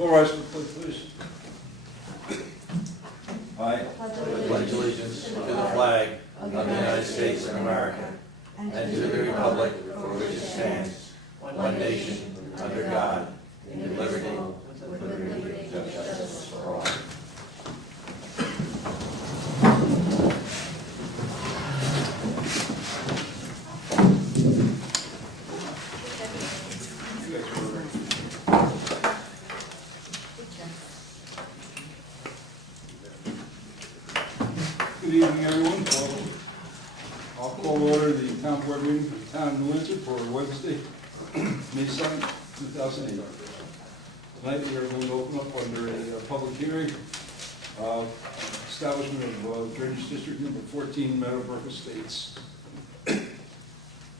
All rise for the pledge, please. I pledge allegiance to the flag of the United States of America and to the republic for which it stands, one nation, under God, in liberty and justice for all. Good evening, everyone. I'll call order the town board meeting for the town of New Windsor for Wednesday, May 7th, 2008. Tonight we are going to open up under a public hearing, establishment of drainage district number 14, Meadowbrook Estates. Do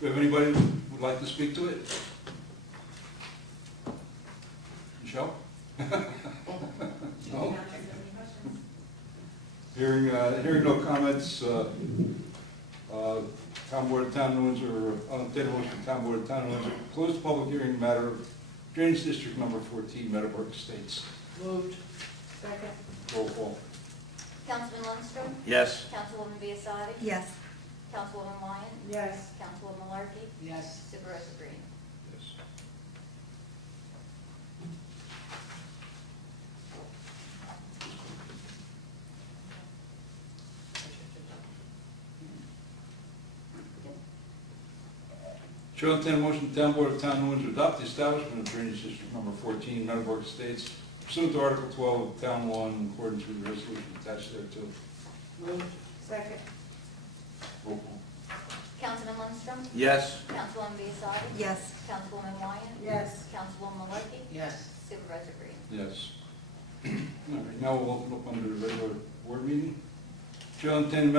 we have anybody who would like to speak to it? Michelle? No? Hearing no comments, Town Board of Town of New Windsor, entertain motion of Town Board of Town of New Windsor, close the public hearing matter of Drainage District number 14, Meadowbrook Estates. Moved. Second. Roll call. Councilman Lundstrom? Yes. Councilwoman Biassadi? Yes. Councilwoman Lyon? Yes. Councilwoman Malarkey? Yes. Supervisor Green? Yes. Chair will entertain a motion, the Town Board of Town of New Windsor adopt the establishment of Drainage District number 14, Meadowbrook Estates, pursuant to Article 12 of Town Law in accordance with the resolution attached thereto. Moved. Second. Roll call. Councilman Lundstrom? Yes. Councilwoman Biassadi? Yes. Councilwoman Lyon? Yes. Councilwoman Malarkey? Yes. Supervisor Green? Yes. All right, now we'll open up under the regular board meeting. Chair will entertain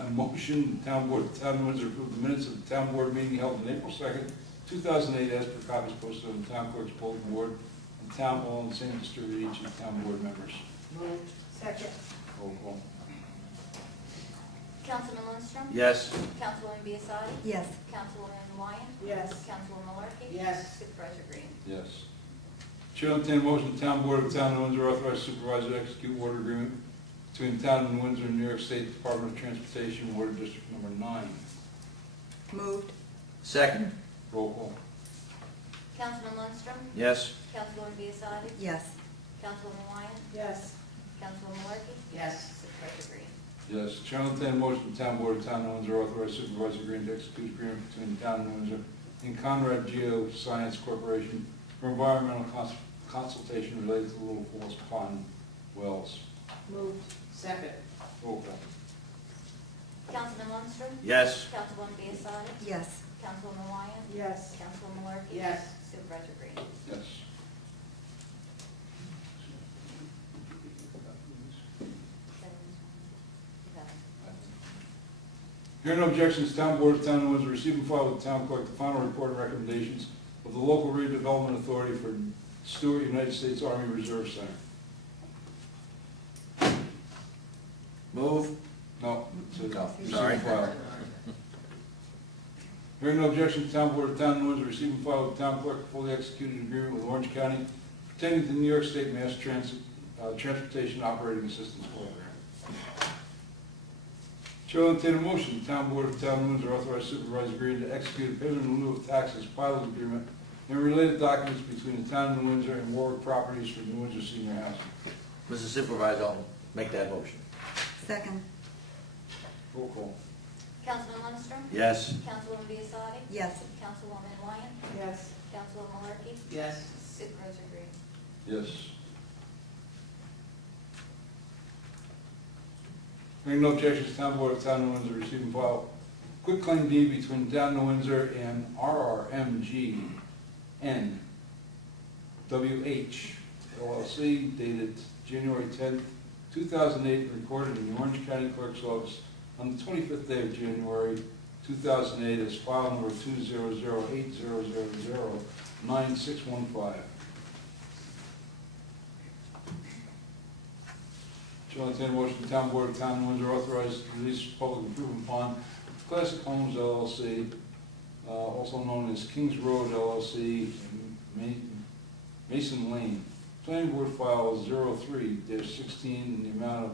a motion, the Town Board of Town of New Windsor approve the minutes of the Town Board meeting held on April 2nd, 2008, as per copies posted on the Town Clerk's bulletin board and Town Hall, and same distributed to each of the Town Board members. Moved. Second. Roll call. Councilman Lundstrom? Yes. Councilwoman Biassadi? Yes. Councilwoman Lyon? Yes. Councilwoman Malarkey? Yes. Supervisor Green? Yes. Chair will entertain a motion, the Town Board of Town of New Windsor authorize supervisor to execute water agreement between the Town of New Windsor and New York State Department of Transportation, Water District number 9. Moved. Second. Roll call. Councilman Lundstrom? Yes. Councilwoman Biassadi? Yes. Councilwoman Lyon? Yes. Councilwoman Malarkey? Yes. Supervisor Green? Yes. Chair will entertain a motion, the Town Board of Town of New Windsor authorize supervisor agreement to execute agreement between the Town of New Windsor and Conrad Geoscience Corporation for environmental consultation related to Little Falls Pond wells. Moved. Second. Roll call. Councilman Lundstrom? Yes. Councilwoman Biassadi? Yes. Councilwoman Lyon? Yes. Councilwoman Malarkey? Yes. Supervisor Green? Yes. Hearing no objections, Town Board of Town of New Windsor receive and file with the Town Clerk the final report and recommendations of the Local Redevelopment Authority for Stewart United States Army Reserve Center. Move. No, it's No, receive sorry. and file. Hearing no objection, Town Board of Town of New Windsor receive and file with the Town Clerk a fully executed agreement with Orange County pertaining to the New York State Mass Transportation Operating Assistance Program. Chair will entertain a motion, the Town Board of Town of New Windsor authorize Supervisor Green to execute a payment in lieu of taxes pilot agreement and related documents between the Town of New Windsor and Warwick Properties for New Windsor Senior Housing. Mr. Supervisor, I'll make that motion. Second. Roll call. Councilman Lundstrom? Yes. Councilwoman Biassadi? Yes. Councilwoman Lyon? Yes. Councilwoman Malarkey? Yes. Supervisor Green? Yes. Hearing no objections, Town Board of Town of New Windsor receive and file quick claim deed between Town of New Windsor and RRMG N WH LLC dated January 10th, 2008, recorded in the Orange County Clerk's Office on the 25th day of January 2008 as file number 20080009615. Chair will entertain a motion, the Town Board of Town of New Windsor authorize the release of public improvement bond of Classic Homes LLC, also known as Kings Road LLC, and Mason Lane, Planning Board File 03-16 in the amount of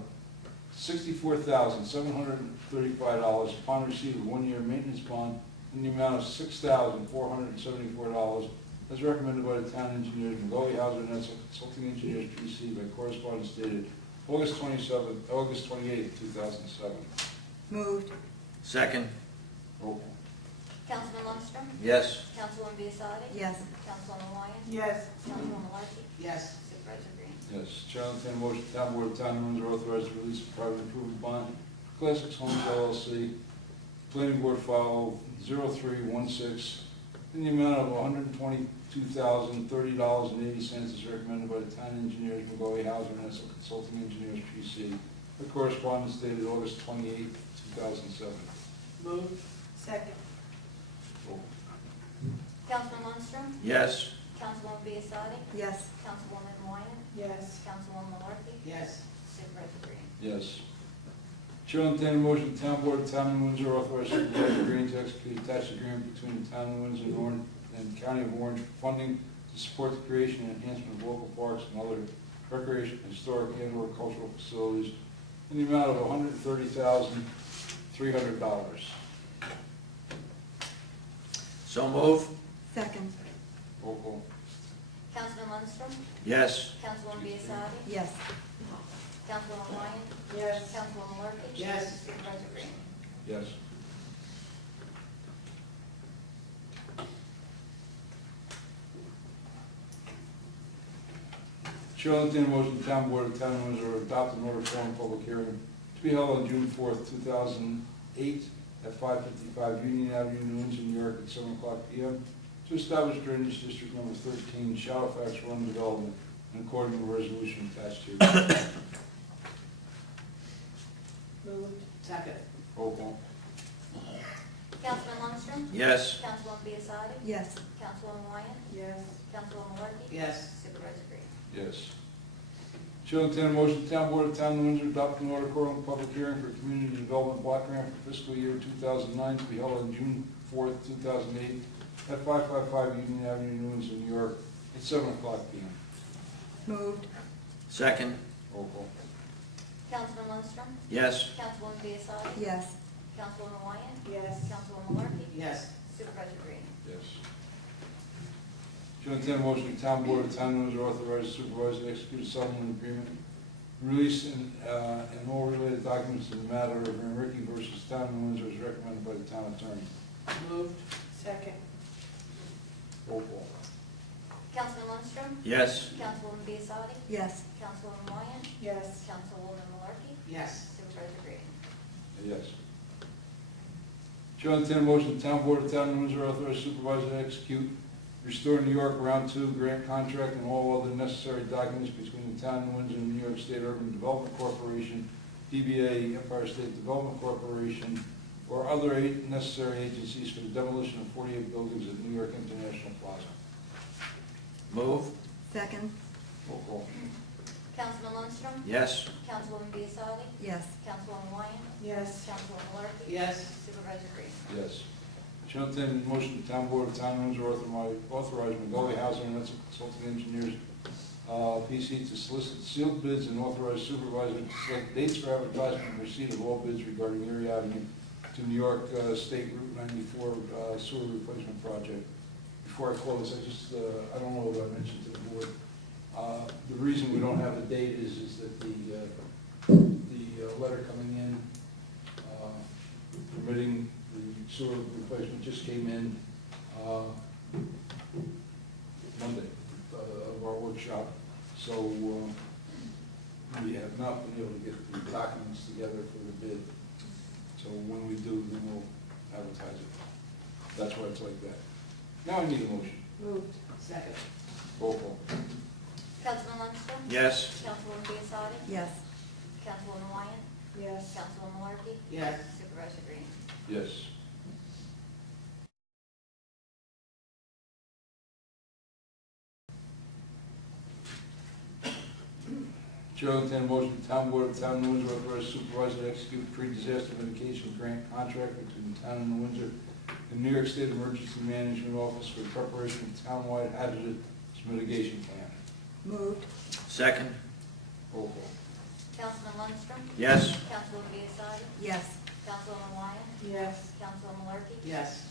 $64,735 upon receipt of one-year maintenance bond in the amount of $6,474 as recommended by the town engineers, Magoli Hauser and Edsel Consulting Engineers, P.C. by correspondence dated August 28, 2007. Moved. Second. Roll call. Councilman Lundstrom? Yes. Councilwoman Biassadi? Yes. Councilwoman Wyatt? Yes. Councilwoman Malarkey? Yes. Supervisor Green? Yes. Chair will entertain a motion, town board of town of Windsor authorized to release a private improvement bond, Classics Homes LLC, Planning Board File 0316, in the amount of $122,030.80 as recommended by the town engineers, Magoli Hauser and Edsel Consulting Engineers, P.C. The correspondence dated August 28, 2007. Moved. Second. Roll. Councilman Lundstrom? Yes. Councilwoman Biassadi? Yes. Councilwoman Wyatt? Yes. Councilwoman Malarkey? Yes. Supervisor Green? Yes. Chair will entertain a motion, town board of town of Windsor authorized Supervisor Green to execute attached agreement between the town of Windsor and the county of Orange for funding to support the creation and enhancement of local parks and other recreation, historic, and/or cultural facilities in the amount of $130,300. So move. Second. Roll call. Councilman Lundstrom? Yes. Councilwoman Biassadi? Yes. Councilwoman Wyatt? Yes. Councilwoman Malarkey? Yes. Supervisor Green? Yes. Chair will entertain a motion, the town board of town of Windsor adopt an order for a public hearing to be held on June 4th, 2008 at 555 Union Avenue, New Windsor, New York at 7 o'clock p.m. to establish drainage district number 13, Shadowfax Run Development, in accordance with the resolution attached here. Moved. Second. Roll call. Councilman Lundstrom? Yes. Councilwoman Biassadi? Yes. Councilwoman Wyatt? Yes. Councilwoman Malarkey? Yes. Supervisor Green? Yes. Chair will entertain a motion, the town board of town of Windsor adopt an order calling a public hearing for community development block grant for fiscal year 2009 to be held on June 4th, 2008 at 555 Union Avenue, New Windsor, New York at 7 o'clock p.m. Moved. Second. Roll call. Councilman Lundstrom? Yes. Councilwoman Biassadi? Yes. Councilwoman Wyatt? Yes. Councilwoman Malarkey? Yes. Supervisor Green? Yes. Chair will entertain a motion, the town board of town of Windsor authorize the supervisor to execute a settlement agreement, release and all related documents in the matter of Enrique versus town of Windsor as recommended by the town attorney. Moved. Second. Roll call. Councilman Lundstrom? Yes. Councilwoman Biassadi? Yes. Councilwoman Wyatt? Yes. Councilwoman Malarkey? Yes. Supervisor Green? Yes. Chair will entertain a motion, the town board of town of Windsor authorize supervisor to execute Restore New York Round 2 grant contract and all other necessary documents between the town of Windsor and New York State Urban Development Corporation, DBA Empire State Development Corporation, or other necessary agencies for the demolition of 48 buildings at New York International Plaza. Move. Second. Roll call. Councilman Lundstrom? Yes. Councilwoman Biassadi? Yes. Councilwoman Wyatt? Yes. Councilwoman Malarkey? Yes. Supervisor Green? Yes. Chair will entertain a motion, the town board of town of Windsor authorize Magoli Hauser and Edsel Consulting Engineers, PC, to solicit sealed bids and authorize supervisor to select dates for advertisement and receipt of all bids regarding Erie Avenue to New York State Route 94 sewer replacement project. Before I close, I don't know if I mentioned to the board, the reason we don't have a date is that the letter coming in permitting the sewer replacement just came in Monday of our workshop, so we have not been able to get the documents together for the bid. So when we do, then we'll advertise it. That's why it's like that. Now I need a motion. Moved. Second. Roll call. Councilman Lundstrom? Yes. Councilwoman Biassadi? Yes. Councilwoman Wyatt? Yes. Councilwoman Malarkey? Yes. Supervisor Green? Yes. Chair will entertain a motion, the town board of town of New Windsor authorize supervisor to execute pre-disaster mitigation grant contract between the town of New Windsor and New York State Emergency Management Office for preparation of townwide hazardous mitigation plan. Moved. Second. Roll call. Councilman Lundstrom. Yes. Councilwoman Biassiatti. Yes. Councilwoman Wyatt. Yes. Councilwoman Malarkey. Yes.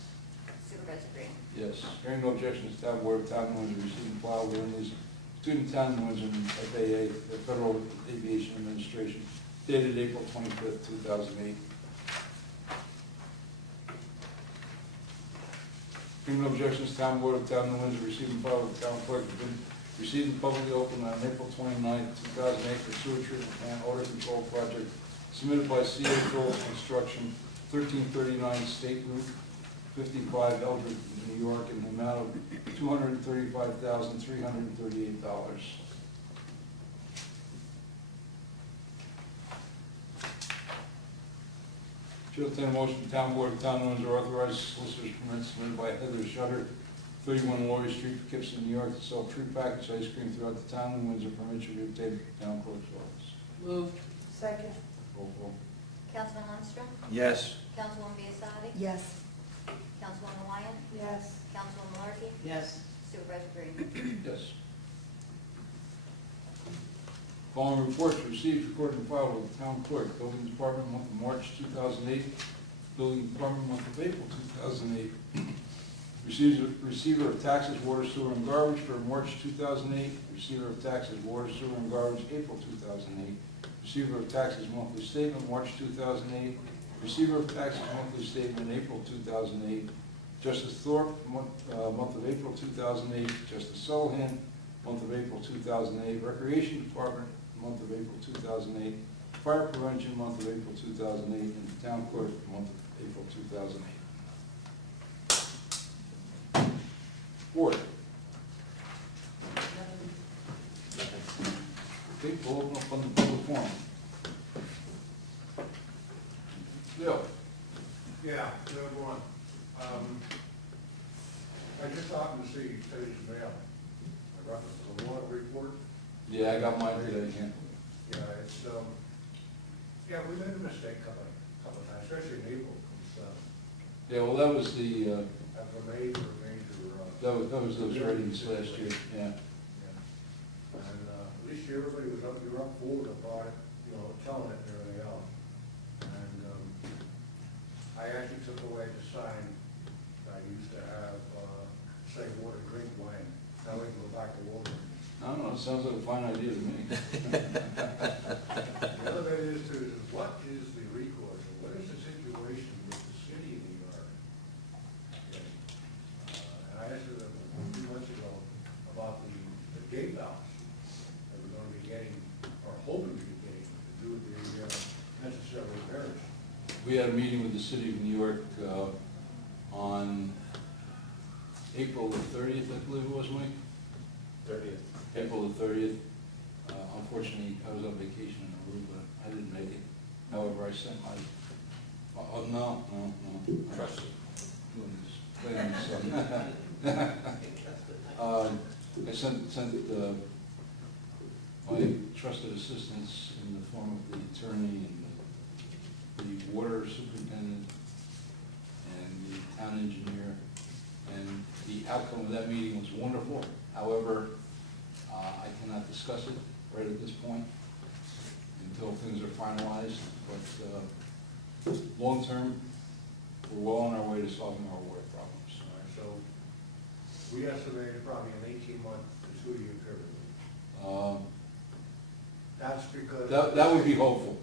Supervisor Green. Yes. Hearing no objections, Town Board of Town of Windsor receiving and file within these student town of Windsor and FAA, the Federal Aviation Administration, dated April 25th, 2008. Hearing no objections, Town Board of Town of Windsor receiving and file with the town clerk, have been received and publicly opened on April 29th, 2008 for sewer treatment plant odor control project submitted by CA Phillips Construction, 1339 State Route 55, Eldred, New York, in the amount of $235,338. Chair will entertain a motion, the Town Board of Town of Windsor authorize solicitor's permit submitted by Heather Shutter, 31 Laurie Street, Poughkeepsie, New York, to sell tree package ice cream throughout the town of Windsor. Permit should be obtained from the town clerk's office. Moved. Second. Roll call. Councilman Lundstrom. Yes. Councilwoman Biassiatti. Yes. Councilwoman Wyatt. Yes. Councilwoman Malarkey. Yes. Supervisor Green. Yes. Following reports received, recorded, and filed with the town clerk. Building Department, month of March 2008. Building Department, month of April 2008. Receiver of taxes, water, sewer, and garbage for March 2008. Receiver of taxes, water, sewer, and garbage, April 2008. Receiver of taxes monthly statement, March 2008. Receiver of taxes monthly statement, April 2008. Justice Thorpe, month of April 2008. Justice Sullivan, month of April 2008. Recreation Department, month of April 2008. Fire Prevention, month of April 2008. And the Town Clerk, month of April 2008. Board. Okay, we'll open up on the public forum. Bill? Yeah, good one. I just happened to see today's mail. I got the water report. Yeah, I got mine today, yeah. Yeah, it's, yeah, we made a mistake a couple of times, especially in April. Yeah, well, that was the, After May, or major, that was those ratings last year, yeah. yeah. And, at least everybody was up, you were up forward about it, you know, telling it and everything else. And, I actually took away the sign I used to have, say, water, drink wine. Now we can go back to water. I don't know, it sounds like a fine idea to me. The other thing is, what is the recourse, or what is the situation with the city of New York? And I asked her a few months ago about the gate valves that we're gonna be getting, or hoping to be getting, to do the necessary repairs. We had a meeting with the city of New York on April the 30th, I believe it was, Mike? 30th. April the 30th. Unfortunately, I was on vacation in Aruba, but I didn't make it. However, I sent my, no. Trust you. I sent my trusted assistants in the form of the attorney and the water superintendent and the town engineer, and the outcome of that meeting was wonderful. However, I cannot discuss it right at this point until things are finalized, but long term, we're well on our way to solving our water problems. All right, so we estimated probably an 18-month to 2-year period. That's because. That would be hopeful.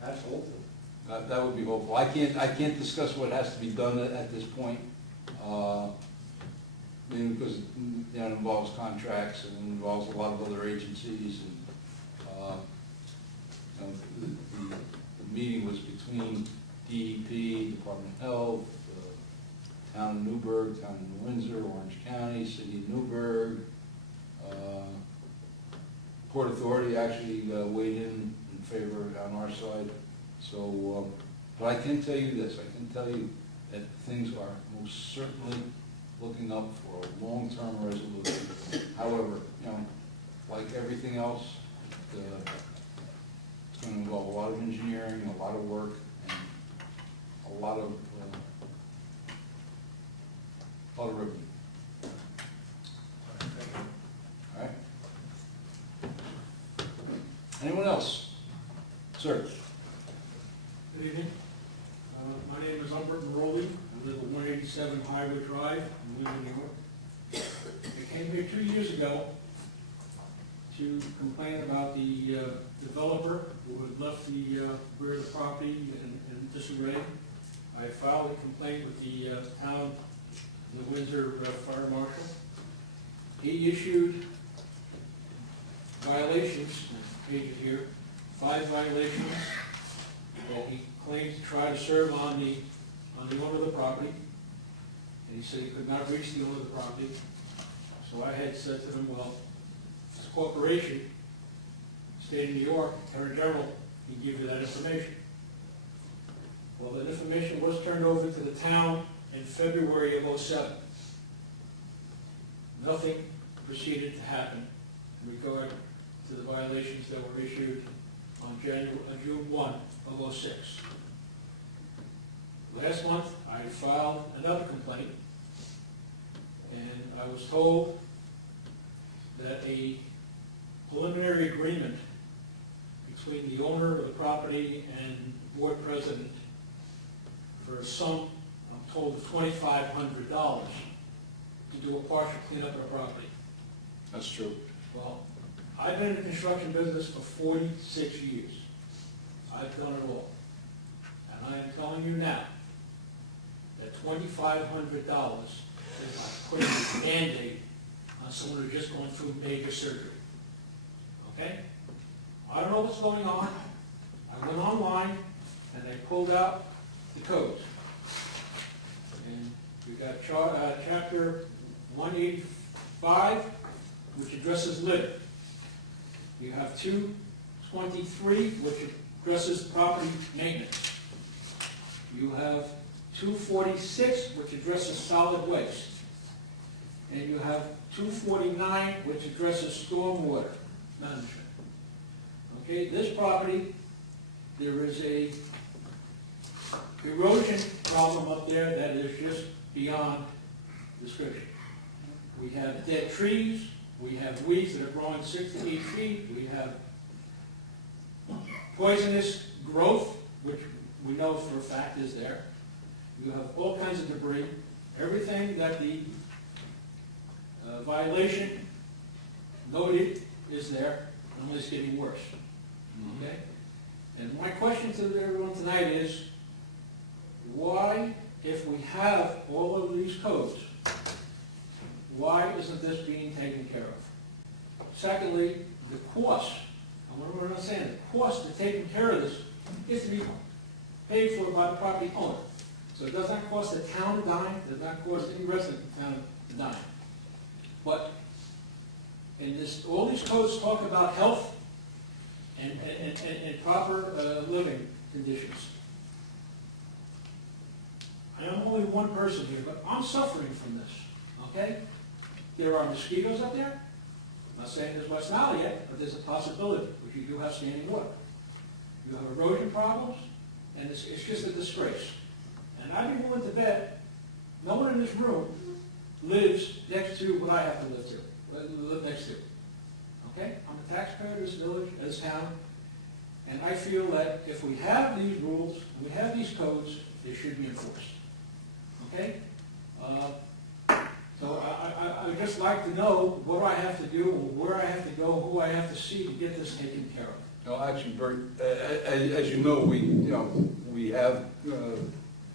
That's hopeful. That would be hopeful. I can't discuss what has to be done at this point, because it involves contracts and it involves a lot of other agencies, and the meeting was between DEP, Department of Health, Town of Newburgh, Town of New Windsor, Orange County, City of Newburgh. Port Authority actually weighed in favor on our side. So, but I can tell you this, I can tell you that things are most certainly looking up for a long-term resolution. However, like everything else, it's going to involve a lot of engineering, a lot of work, and a lot of revenue. All right? Anyone else? Sir? Good evening. My name is Humbert Maroli. I live at 187 Highway Drive in Windsor, New York. I came here 2 years ago to complain about the developer who had left the rear of the property in disarray. I filed a complaint with the town, the Windsor Fire Marshal. He issued violations, pages here, 5 violations that he claimed to try to serve on the owner of the property, and he said he could not reach the owner of the property. So I had said to him, well, it's a corporation, state of New York, Attorney General, he can give you that information. Well, that information was turned over to the town in February of '07. Nothing proceeded to happen in regard to the violations that were issued on June 1 of '06. Last month, I filed another complaint, and I was told that a preliminary agreement between the owner of the property and board president for a sum, I'm told, of $2,500 to do a partial cleanup of the property. That's true. Well, I've been in the construction business for 46 years. I've done it all. And I am telling you now that $2,500 is like putting a Band-Aid on someone who's just going through major surgery. Okay? I don't know what's going on. I went online and they pulled out the codes. And we got chapter 185, which addresses litter. You have 223, which addresses property maintenance. You have 246, which addresses solid waste. And you have 249, which addresses stormwater management. Okay, this property, there is a erosion problem up there that is just beyond description. We have dead trees, we have weeds that are growing 6 to 8 feet, we have poisonous growth, which we know for a fact is there. You have all kinds of debris, everything that the violation noted is there, and only it's getting worse. Okay? And my question to everyone tonight is, why, if we have all of these codes, why isn't this being taken care of? Secondly, the cost, I want to understand, the cost of taking care of this is to be paid for by the property owner. So it does not cost the town a dime, it does not cost any resident of the town a dime. But in this, all these codes talk about health and proper living conditions. I am only one person here, but I'm suffering from this, okay? There are mosquitoes up there. I'm not saying there's West Nile yet, but there's a possibility, which you do have standing water. You have erosion problems, and it's just a disgrace. And I'd be willing to bet no one in this room lives next to what I have to live next to. Okay? I'm a taxpayer of this village, of this town, and I feel that if we have these rules, we have these codes, they should be enforced. Okay? So I would just like to know what I have to do, or where I have to go, who I have to see to get this taken care of. No, actually, Bert, as you know, we have,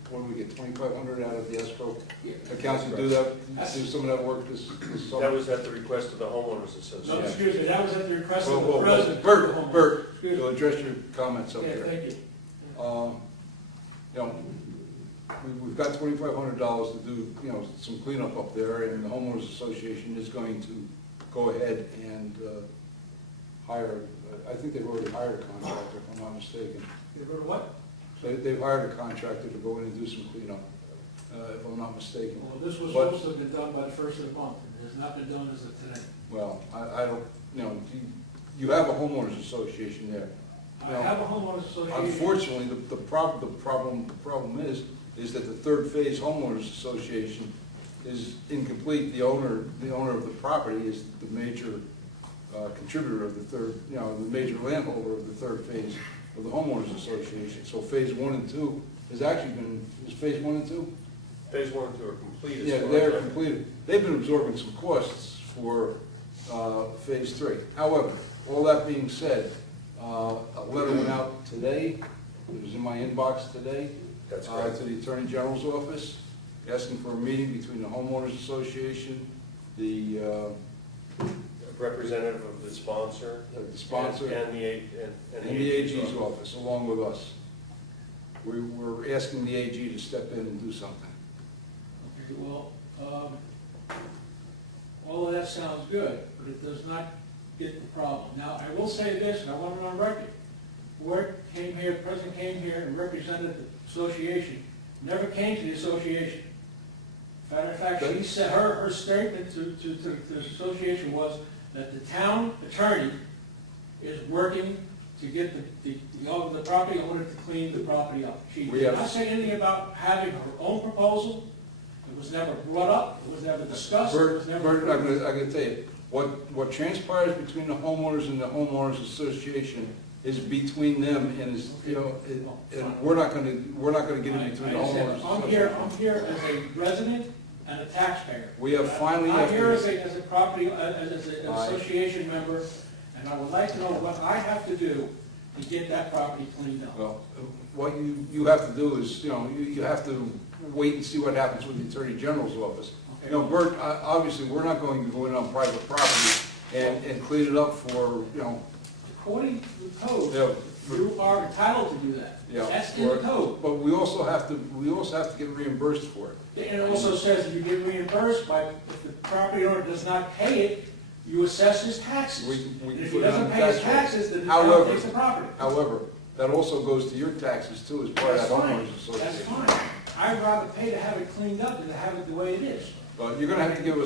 what do we get, 2,500 out of the escrow accounts to do that, do some of that work this summer? That was at the request of the homeowners No, association. excuse me, that was at the request of the Well, president. Bert, Excuse to me. address your comments up Yeah, there. thank you. You know, we've got $2,500 to do, some cleanup up there, and the homeowners association is going to go ahead and hire, I think they've already hired a contractor, if I'm not mistaken. You heard of what? So they've hired a contractor to go in and do some cleanup, if I'm not mistaken. Well, this was But- supposed to have been done by the first of the month, and it has not been done as of today. Well, I don't, you have a homeowners association there. I have a homeowners association. Unfortunately, the problem is that the third phase homeowners association is incomplete. The owner of the property is the major contributor of the third, the major landholder of the third phase of the homeowners association. So phase 1 and 2 has actually been, is phase 1 and 2? Phase 1 and 2 are completed. Yeah, they're completed. They've been absorbing some costs for phase 3. However, all that being said, a letter went out today, it was in my inbox today, That's correct. to the Attorney General's office, asking for a meeting between the homeowners association, the Representative of the sponsor. sponsor, And the and the AG's office, along with us. We're asking the AG to step in and do something. Okay, well, all of that sounds good, but it does not get the problem. Now, I will say this, and I want it on record. Ward came here, the president came here and represented the association, never came to the association. Matter of fact, she said, her statement to the association was that the town attorney is working to get the property owner to clean the property up. She did not say anything about having her own proposal. It was never brought up, it was never discussed. Bert, I'm gonna tell you, what transpires between the homeowners and the homeowners association is between them and, and we're not gonna get in between the homeowners. I'm here as a resident and a taxpayer. We have finally. I'm here as a property, as an association member, and I would like to know what I have to do to get that property cleaned up. Well, what you have to do is, you have to wait and see what happens with the Attorney General's office. Okay. Bert, obviously, we're not going to go in on private property and clean it up for, According to the code, Yeah. you are entitled to do that. Yeah. That's in the code. But we also have to get reimbursed for it. And it also says if you get reimbursed by, if the property owner does not pay it, you assess his taxes. We And can if put he it on doesn't the pay his tax roll. taxes, then the However- town takes the property. However, that also goes to your taxes too, as part of That's that fine, homeowners association. that's fine. I'd rather pay to have it cleaned up than to have it the way it is. But you're gonna have to give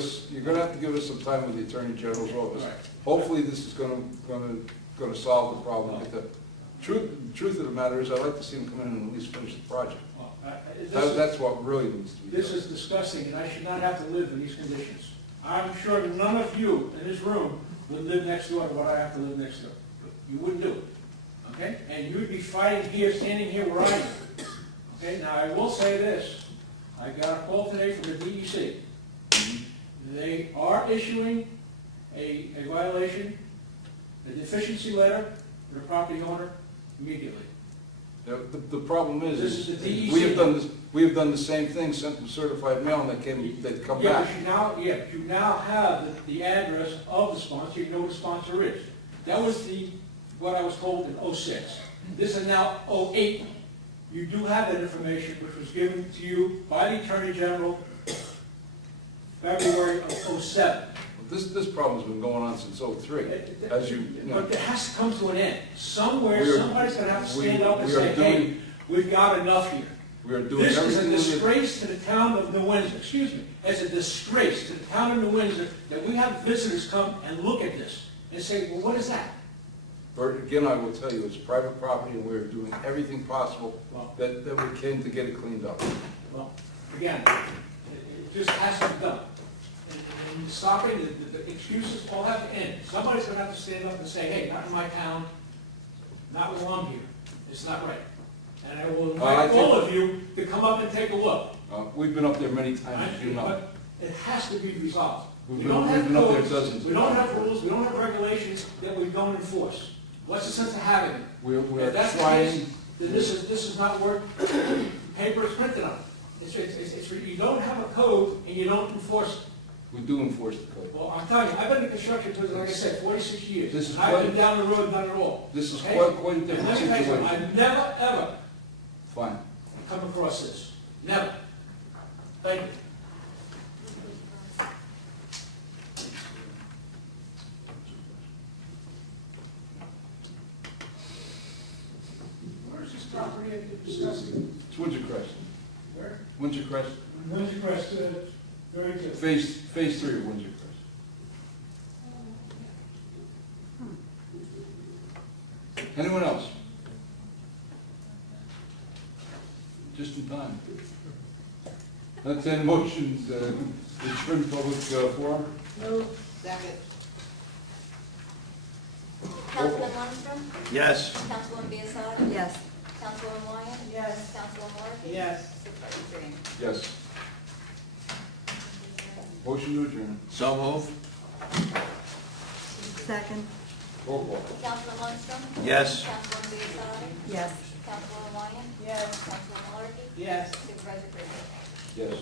us some time with the Attorney General's office. Right. Hopefully, this is gonna solve the problem. But the truth of the matter is, I'd like to see them come in and at least finish the project. Well, this That's what really needs to be is done. disgusting, and I should not have to live in these conditions. I'm sure none of you in this room would live next door to what I have to live next door. You wouldn't do it, okay? And you'd be fighting here, standing here where I am. Okay, now I will say this. I got a call today from the DEC. They are issuing a violation, a deficiency letter to the property owner immediately. The problem is, This is the DEC. we have done the same thing, sent them certified mail, and they've come Yeah, back. but you now have the address of the sponsor, you know who the sponsor is. That was what I was told in '06. This is now '08. You do have that information, which was given to you by the Attorney General February of '07. This problem's been going on since '03, as you know. But it has to come to an end. Somewhere, We are- somebody's gonna have to stand up and we are say, hey, doing- we've got enough here. We are doing This is a everything we can. disgrace to the town of New Windsor, excuse me, it's a disgrace to the town of New Windsor that we have visitors come and look at this and say, well, what is that? Bert, again, I will tell you, it's private property, and we're doing everything possible Well, that we can to get it cleaned up. well, again, it just has to be done. And stopping, the excuses all have to end. Somebody's gonna have to stand up and say, hey, not in my town, not while I'm here, it's not right. And I will I invite think- all of you to come up and take a look. We've been up there many times, as you know. But it has to be resolved. We've We been- don't we've have been up there codes, dozens of we don't times. have rules, we don't have regulations that we don't enforce. What's the sense of having it? We If are that's the trying, case, then this is not worth paper is printed on. You don't have a code and you don't enforce it. we do enforce the code. Well, I'm telling you, I've been in the construction business, like I said, 46 years. This is I've quite- been down the road and done it all. This is Okay? quite a And different let me tell you something, situation. I've never, ever Fine. come across this. Never. Thank you. Where's this property that you're discussing? It's Windsor Crest. Where? Windsor Crest, Windsor Crest, very good. phase 3 of Windsor Crest. Anyone else? Just in time. That's a motion to adjourn public forum. Move. Second. Armstrong? Yes. Councilwoman Biassiata? Yes. Councilwoman Wyatt? Yes. Councilwoman Markey? Yes. Supervisor Green? Yes. Motion to adjourn. So move. Second. Roll call. Councilman Armstrong? Yes. Councilwoman Biassiata? Yes. Councilwoman Wyatt? Yes. Councilwoman Markey? Yes. Supervisor Green? Yes.